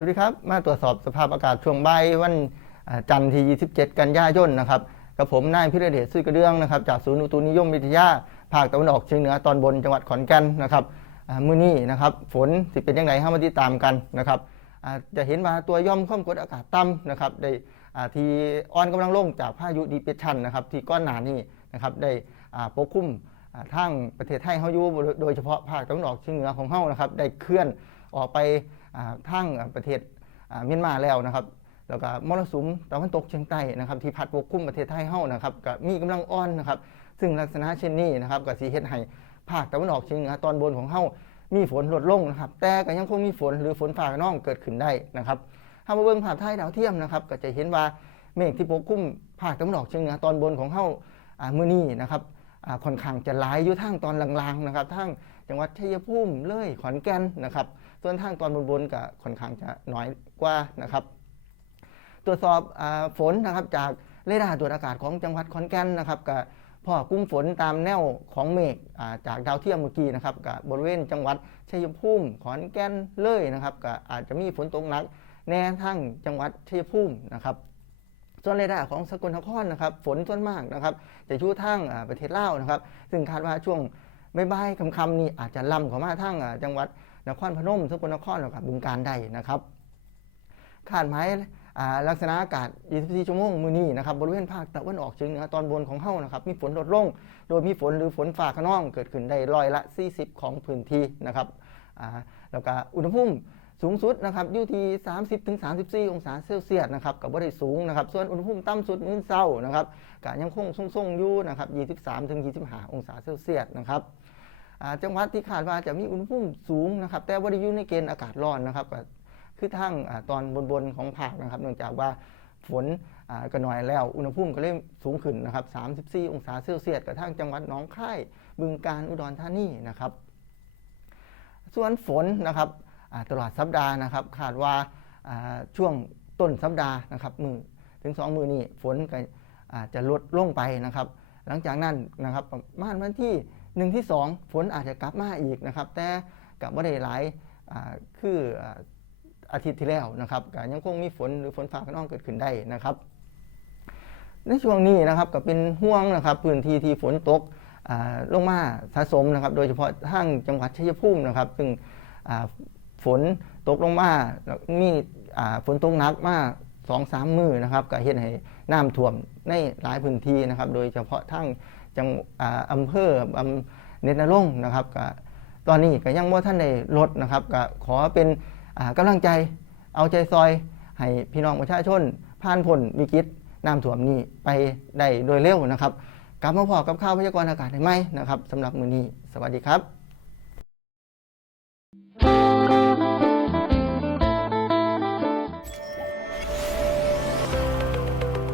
สวัสดีครับ มาตรวจสอบสภาพอากาศช่วงบ่ายวันจันทร์ที่ 27 กันยายนนะครับกับผมนายพิรเดชสุยกระเดืองนะครับจากศูนย์อุตุนิยมวิทยาภาคตะวันออกเฉียงเหนือตอนบนจังหวัดขอนแก่นนะครับมื้อนี้นะครับฝนสิเป็นยังไงให้มาติดตามกันนะครับจะเห็นว่าตัวย่อมความกดอากาศต่ำนะครับได้ที่อ่อนกำลังลงจากพายุดีเปชันนะครับที่ก้อนหนานี้นะครับได้ปกคลุมอ่าทางประเทศไทยเฮาอยู่โดยเฉพาะภาคตะวันออกเฉียงเหนือของเฮานะครับได้เคลื่อนออกไป ทางประเทศเมียนมาแล้วนะครับแล้วก็มรสุมตะวันตกเฉียงใต้นะครับที่พัดปกคลุมประเทศไทยเฮานะครับก็มีกำลังอ่อนนะครับซึ่งลักษณะเช่นนี้นะครับก็สิเฮ็ดให้ภาคตะวันออกเฉียงเหนือตอนบนของเฮามีฝนลดลงนะครับแต่ก็ยังคงมีฝนหรือฝนฟ้าขนองเกิดขึ้นได้นะครับถ้ามาเบิ่งภาพถ่ายดาวเทียมนะครับก็จะเห็นว่าเมฆที่ปกคลุมภาคตะวันออกเฉียงเหนือตอนบนของเฮาอ่ามื้อนี้นะครับค่อนข้างจะหลายอยู่ทางตอนล่างๆนะครับทาง จังหวัดชัยภูมิเลยขอนแก่นนะครับ ส่วนทางตอนบนๆก็ค่อนข้างจะน้อยกว่านะครับ ตรวจสอบอฝนนะครับจากเรดาร์ตรวจอากาศของจังหวัดขอนแก่นนะครับกับพ่อกุ้มฝนตามแนวของเมฆจากดาวเทียมเมื่อกี้นะครับกับบริเวณจังหวัดชัยภูมิขอนแก่นเลยนะครับก็อาจจะมีฝนตกหนักแน่ทั้งจังหวัดชัยภูมินะครับ ส่วนเรดาร์ของสกลนครนะครับ ฝนส่วนมากนะครับจะชูทางประเทศลาวนะครับ ซึ่งคาดว่าช่วง บ่ายๆคำๆนี่อาจจะล่ำเข้ามาทางอ่าจังหวัดนครพนมสกลนครแล้วกับบึงการได้นะครับคาดหมายลักษณะอากาศ 24 ชั่วโมงมือนี้นะครับบริเวณภาคตะวันออกเฉียงเหนือตอนบนของเฮานะครับมีฝนลดลง โดยมีฝนหรือฝนฝ่าขนองเกิดขึ้นได้ร้อยละ 40 ของพื้นที่นะครับแล้วก็อุณหภูมิ สูงสุดนะครับอยู่ที่ 30-34 องศาเซลเซียสนะครับกับบ่ได้สูงนะครับ ส่วนอุณหภูมิต่ำสุดมื้อเช้านะครับก็ยังคงทรงๆอยู่นะครับ23-25 องศาเซลเซียสนะครับจังหวัดที่คาดว่าจะมีอุณหภูมิสูงนะครับ แต่ว่าได้อยู่ในเกณฑ์อากาศร้อนนะครับก็คือทางอตอนบนๆของภาคนะครับ เนื่องจากว่าฝนก็น้อยแล้ว อุณหภูมิก็เริ่มสูงขึ้นนะครับ 34 องศาเซลเซียสกับทางจังหวัดหนองคายบึงกาฬอุดรธานีนะครับ ส่วนฝนนะครับ ตลอดสัปดาห์นะครับคาดว่าช่วงต้นสัปดาห์นะครับมือถึง 2 มือนี้ฝนก็จะลดลงไปนะครับ หลังจากนั้นนะครับประมาณวันที่หนึ่งที่สองฝนอาจจะกลับมาอีกนะครับ แต่กับว่าได้หลายคืออาทิตย์ที่แล้วนะครับก็ยังคงมีฝนหรือฝนฟ้าขนองเกิดขึ้นได้นะครับ ในช่วงนี้นะครับก็เป็นห่วงนะครับพื้นที่ที่ฝนตกลงมาสะสมนะครับ โดยเฉพาะทางจังหวัดชัยภูมินะครับ ซึ่ง ฝนตกลงมามีฝนตกหนักมากสองสามมือนะครับก็เห็นให้น้ำท่วมในหลายพื้นที่นะครับ โดยเฉพาะทั้งจังอ่าอำเภออำเนตรนรงนะครับก็ตอนนี้ก็ยังว่าท่านได้ลดนะครับก็ขอเป็นกำลังใจเอาใจซอยให้พี่น้องประชาชนผ่านพ้นวิกฤตน้ำท่วมนี้ไปได้โดยเร็วนะครับ กลับมาพอกับข่าวพยากรณ์อากาศได้ไหมนะครับสำหรับมือนี้ สวัสดีครับ